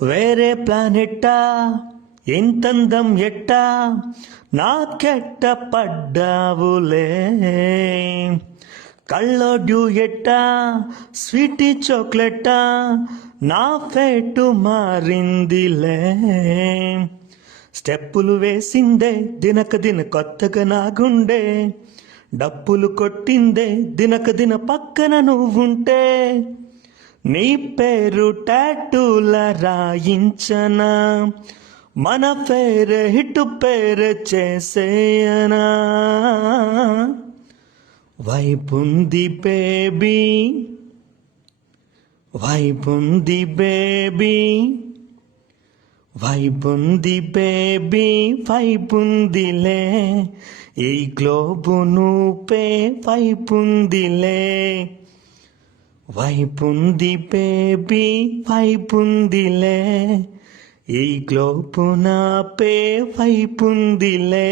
వేరే ప్లానెట్టా ఎంతందం ఎట్టా నాకెట్ట పడ్డావులే కళ్ళో డ్యూయెట్టా స్వీటీ చాక్లెట్టా నా ఫేటు మారిందిలే స్టెప్పులు వేసిందే దినక దిన కొత్తగా నా గుండె డప్పులు కొట్టిందే దినక దిన పక్కన నువ్వుంటే నీ పేరు టాటూల రాయించనా మన పేరు హిట్ పేరు చేసేయనా వైపుంది బేబీ వైపుంది బేబీ వైపుంది బేబీ వైపుందిలే ఈ గ్లోబు నూపే వైపుందిలే వైపుంది బేబీ వైపుందిలే ఈ గ్లోబు నాపే వైపుందిలే